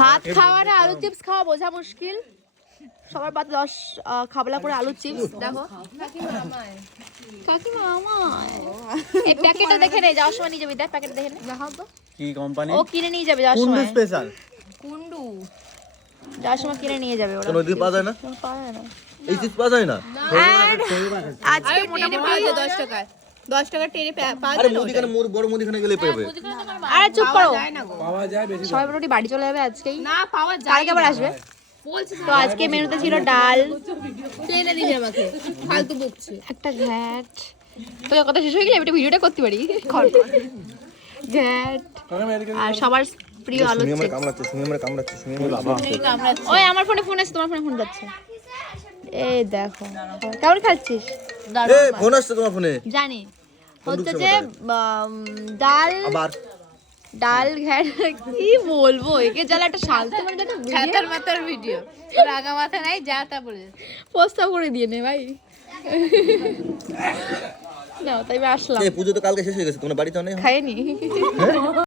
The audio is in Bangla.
ভাত খাওয়া না আলু চিপস খাওয়া বোঝা মুশকিল। সবার পাতে 10 খাবলা করে আলু চিপস। দেখো কাকিমা আমায় এই প্যাকেটটা দেখে নে, যাওয়ার সময় নিয়ে যাবি। দেখ প্যাকেট দেখে নে, দেখাও তো কি কোম্পানি? ও কিনে নিয়ে যাবে যাওয়ার কুন্ডু সময়। স্পেশাল। কুন্ডু যাওয়ার সময় কিনে নিয়ে যাবে ওরা। কোনো দিন পাওয়া যায় না, পাওয়া যায় না। এই চিজ পাওয়া যায় না। আর আজকে মোটামুটি 10 টাকায় 10 টাকা টেনে পাওয়া আরে যায় না। মুদিখানে বড় মুদিখানে গেলে পাবে। আরে চুপ করো, যায় না গো। পাওয়া যায় বেশি। সবাই মোটামুটি বাড়ি চলে যাবে আজকেই। না পাওয়া যায় কালকে আবার আসবে। তো আজকে মেনুতে ছিল ডাল, টেনে দিবি আমাকে ফালতু বকছে। একটা ঘ্যাট। তোর কথা শেষ হয়ে গেলে আমি একটা ভিডিওটা করতে পারি। ঘ্যাট আর সবার প্রিয় আলু শুনি আমার চিপস। কামড়াচ্ছে, শুনি আমার বাবা। ওই আমার ফোনে ফোন আসছে, তোমার ফোনে ফোন যাচ্ছে। এই দেখো কেমন খাচ্ছিস? এই ফোন আসছে তোমার ফোনে জানি হচ্ছে যে ডাল আবার। ডাল ঘ্যাট কি বলবো একে, জ্বালা একটা শান্তি মানে একটা ছাতার মাথার ভিডিও রাগা মাথা নাই যা তা বলে প্রস্তাব করে দিয়ে নে ভাই। না তাই আমি আসলাম, এই পুজো তো কালকে শেষ হয়ে গেছে, তোমরা বাড়িতে অনেক খাইনি।